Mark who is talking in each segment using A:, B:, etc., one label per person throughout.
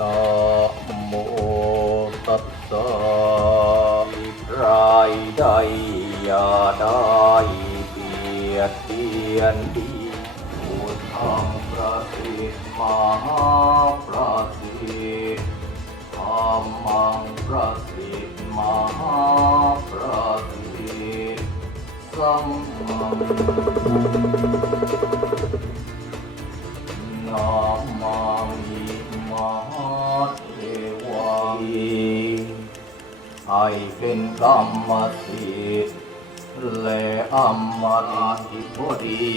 A: นะโมตัสสะรายใดอย่าได้เบียดเบียนดีพุทธังประสิทธิ์มหาประสิทธิ์ธรรมังประสิทธิ์มหาประสิทธิ์สังฆังนา ให้เป็นกรรมสิทธิ์และอมตะธิบดี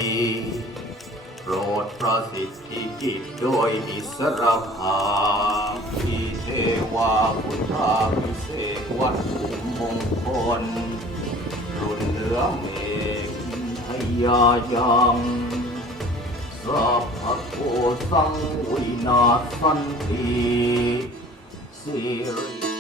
A: โปรดประสิทธิกิจโดยอิสรภาพที่เทวาพุทธาพิเศษวัตถุมงคล รุ่นเหนือเมฆพยายังสัพพะโคสังวินาสันติสิริ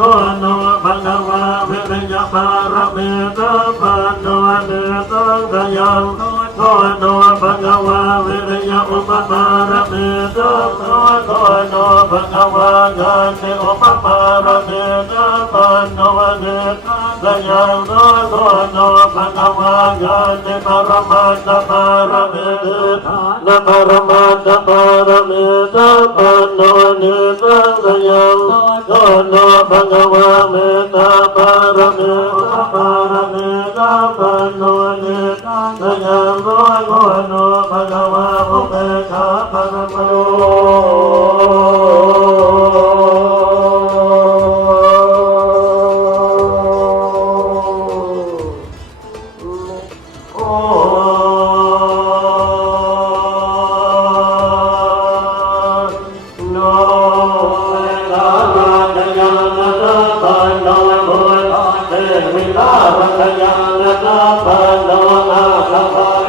B: ตโตโนภะคะวะวิริยปารมีโตปะโนเนโตทยังโตโตโนภะคะวะวิริยอุปปารมีโตโตโตโนภะคะวะญาณิอุปปารมีโตปะโนเนโตทยังโตโตโนภะคะวะญาณิปรมัตถปารมีโตนะปรมัตถปารมีโตปะโนเนตังโตโนภะคะวะเมตตาปารมีอุปารมีโตปะโนเนโตทยัง โตโตโนภะคะวะอุ วิลาภคยาณตาปานโนอาภะ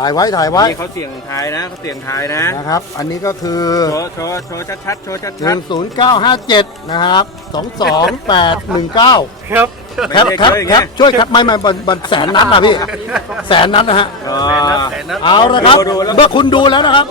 C: ถ่ายไว้ถ่ายไว้
D: นี่เขาเสี่ยงทายนะเขาเสี่ยงทายนะ
C: นะครับ อันนี้ก็คือ
D: โชว์โชว์โชว์ชัดๆโชว์ชัด
C: 10957นะครับ22819
B: ครับ
D: ๆไม่
C: ครับ
D: ได้
C: ครับ
D: เยอะอย่าง
C: ครั
D: เงี้
C: บ
D: ย
C: ช่วยครับไม่ไม่บันบันแสนนัดนะพี่ แสนนัดนะฮะ
D: อ๋อ
B: แสนนับแสนนับ
C: เอาละครับ
D: ดูดูแล้ว
C: เมื่อคุณดูแล้วนะครับ